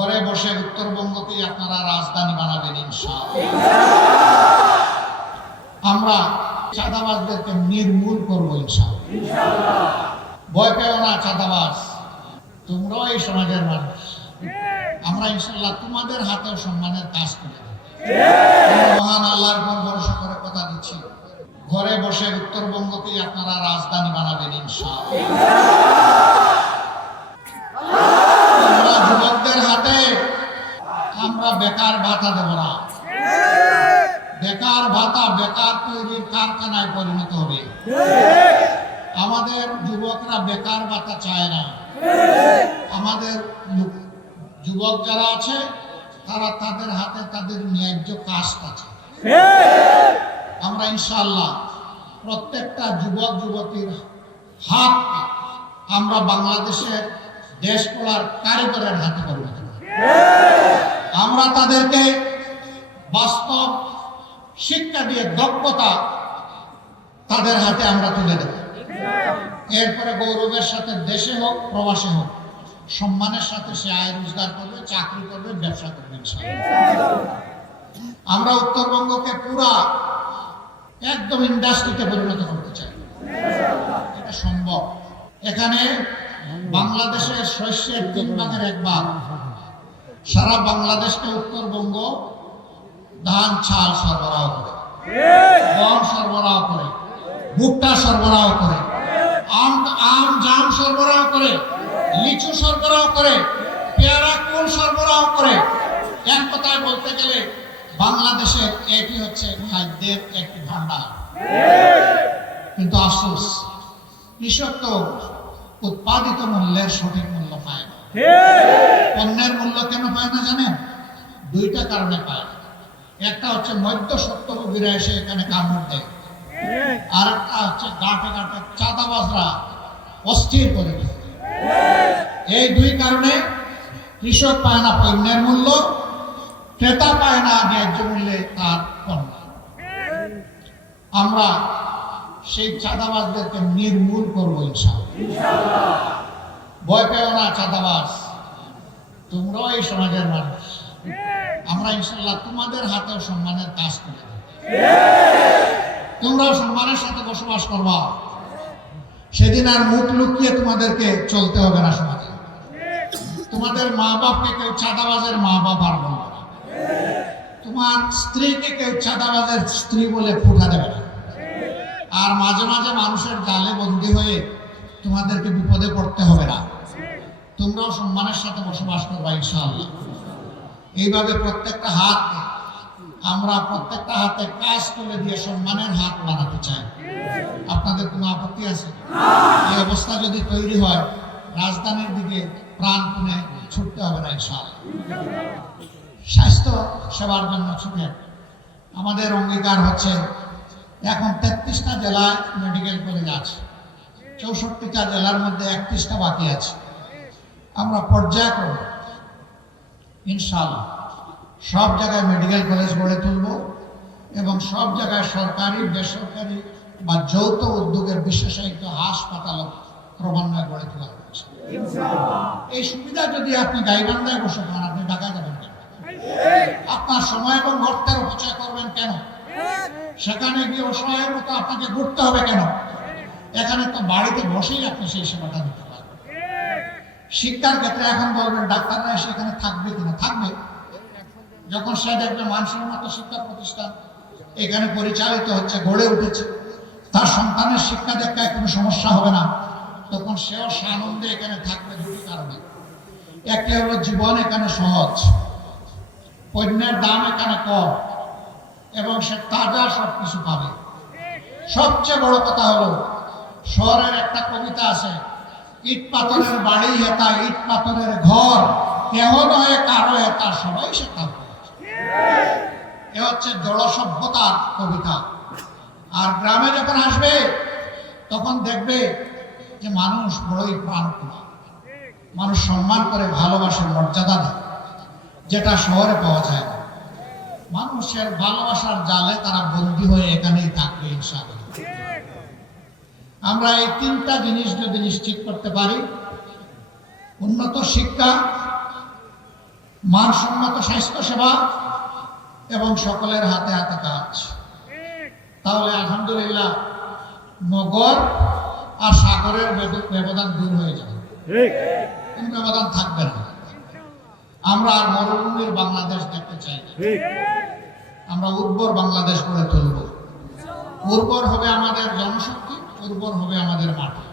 ঘরে বসে উত্তরবঙ্গকে আপনারা রাজধানী বানাবেন আমরা চাঁদাবাজদেরকে নির্মূল করব ইনশাআল্লাহ। ভয় পেও না চাঁদাবাজ তোমরাও এই সমাজের মানুষ। আমরা ইনশাল্লাহ তোমাদের হাতেও সম্মানের কাজ করে। মহান আল্লাহর উপর ভরসা করে কথা দিচ্ছি। ঘরে বসে উত্তরবঙ্গকে আপনারা রাজধানী বানাবেন ইনশাআল্লাহ আমরা যুবকদের হাতে আমরা বেকার ভাতা দেব না। বেকার ভাতা বেকার তৈরির কারখানায় পরিণত হবে। আমাদের যুবকরা বেকার ভাতা চায় না। আমাদের যুবক যারা আছে, তারা তাদের হাতে তাদের ন্যায্য কাজ আছে। আমরা ইনশাল্লাহ প্রত্যেকটা যুবক, যুবতীর হাত আমরা বাংলাদেশের দেশ গড়ার কারিগরের হাতে পরিণত। আমরা তাদেরকে বাস্তব শিক্ষা দিয়ে দক্ষতা তাদের হাতে আমরা তুলে দেব। এরপরে গৌরবের সাথে দেশে হোক, প্রবাসে হোক, সম্মানের সাথে সে আয় রোজগার করবে, চাকরি করবে, ব্যবসা করবে আমরা উত্তরবঙ্গকে পুরা একদম ইন্ডাস্ট্রিতে পরিণত করতে চাই। এটা সম্ভব। এখানে বাংলাদেশের শস্যের তিন ভাগের এক ভাগ সারা বাংলাদেশকে উত্তরবঙ্গ ধান, ছাল সরবরাহ করে। গম সরবরাহ করে। ভুট্টা সরবরাহ করে। আম আম, জাম সরবরাহ করে। লিচু সরবরাহ করে। পেয়ারা, কুল সরবরাহ করে। এক কথায় বলতে গেলে বাংলাদেশের এটি হচ্ছে খাদ্যের একটি ভান্ডার কিন্তু আফসোস, কৃষক তো উৎপাদিত মূল্যের সঠিক মূল্য পায় পণ্যের মূল্য কেন পায় না জানেন? দুইটা কারণে পায়। একটা হচ্ছে মধ্য সত্যভোগীরা এসে এখানে কামড় দেয়। আর একটা হচ্ছে গাঁটে গাঁটে চাঁদাবাজরা অস্থির করে দেয়। এই দুই কারণে কৃষক পায় না পণ্যের মূল্য ক্রেতা পায় না ন্যায্য মূল্যে তার পণ্য। আমরা সেই চাঁদাবাজদেরকে নির্মূল করব ইনশাআল্লাহ। ভয় পেও না, চাঁদাবাজ। তোমরাও এই সমাজের মানুষ। আমরা ইনশাল্লাহ তোমাদের হাতেও সম্মানের কাজ করে তোমরাও সম্মানের সাথে বসবাস করবা। সেদিন আর মুখ লুকিয়ে তোমাদেরকে চলতে হবে না সমাজে। তোমাদের মা বাপকে কেউ চাঁদাবাজের মা বাপ আর বলবে না। তোমার স্ত্রীকে কেউ চাঁদাবাজের স্ত্রী বলে ফুটা দেবে না। আর মাঝে মাঝে মানুষের জালে বন্দী হয়ে তোমাদেরকে বিপদে পড়তে হবে না। তোমরাও সম্মানের সাথে বসবাস করবা ইনশাআল্লাহ। এইভাবে প্রত্যেকটা হাত, আমরা প্রত্যেকটা হাতে কাজ করে দিয়ে সম্মানের হাত বানাতে চাই। আপনাদের কোনো আপত্তি আছে? এই অবস্থা যদি তৈরি হয়, রাজধানীর দিকে প্রাণপণে ছুটতে হবে না ইনশাআল্লাহ। স্বাস্থ্য সেবার জন্য ছুটে। আমাদের অঙ্গীকার হচ্ছে, এখন তেত্রিশটা জেলায় মেডিকেল কলেজ আছে। চৌষট্টিটা জেলার মধ্যে একত্রিশটা বাকি আছে। আমরা পর্যায়ক্রমে ইনশাআল্লাহ সব জায়গায় মেডিকেল কলেজ গড়ে তুলব এবং সব জায়গায় সরকারি বেসরকারি বা যৌথ উদ্যোগের বিশেষায়িত হাসপাতাল ক্রমান্বয়ে গড়ে তোলা হচ্ছে। এই সুবিধা যদি আপনি গাইবান্ধায় বসে পান আপনি ঢাকায় যাবেন কেন? আপনার সময় এবং অর্থের অপচয় করবেন কেন? সেখানে গিয়ে অসহায়ের মতো আপনাকে ঘুরতে হবে কেন? এখানে তো বাড়িতে বসেই আপনি সেই সেবাটা দিতে শিক্ষার ক্ষেত্রে এখন বলবেন ডাক্তাররা এসে এখানে থাকবে কিনা? থাকবে। যখন সে দেখবে মানুষের মতো শিক্ষা প্রতিষ্ঠান এখানে পরিচালিত হচ্ছে, গড়ে উঠেছে, তার সন্তানের শিক্ষা দীক্ষায় কোনো সমস্যা হবে না। তখন সেও সানন্দে এখানে থাকবে দুটি কারণে। একটি হলো জীবন এখানে সহজ, পণ্যের দাম এখানে কম, এবং সে তাজা সব কিছু পাবে। সবচেয়ে বড় কথা হলো, শহরের একটা কবিতা আছে ইট পাথরের বাড়ি হেতা ইট পাথরের ঘর। কেহ নয় কারও হেতা সবাই সে কাজ এ হচ্ছে জড় সভ্যতার কবিতা। আর গ্রামে যখন আসবে, তখন দেখবে যে মানুষ বড়ই প্রাণ মানুষ সম্মান করে, ভালোবাসে, মর্যাদা দেয়, যেটা শহরে পাওয়া যায় মানুষের ভালোবাসার জালে তারা বন্দী হয়ে এখানেই থাকবে, ইনশাআল্লাহ। আমরা এই তিনটা জিনিস যদি নিশ্চিত করতে পারি উন্নত শিক্ষা মানসম্মত স্বাস্থ্য সেবা এবং সকলের হাতে হাতে কাজ। তাহলে আলহামদুলিল্লাহ নগর আর সাগরের ব্যবধান দূর হয়ে যাবে। ব্যবধান থাকবে না। আমরা আর মরুভূমির বাংলাদেশ দেখতে চাই আমরা উর্বর বাংলাদেশ গড়ে তুলব। উর্বর হবে আমাদের জনশক্তি। উর্বর হবে আমাদের মাটি।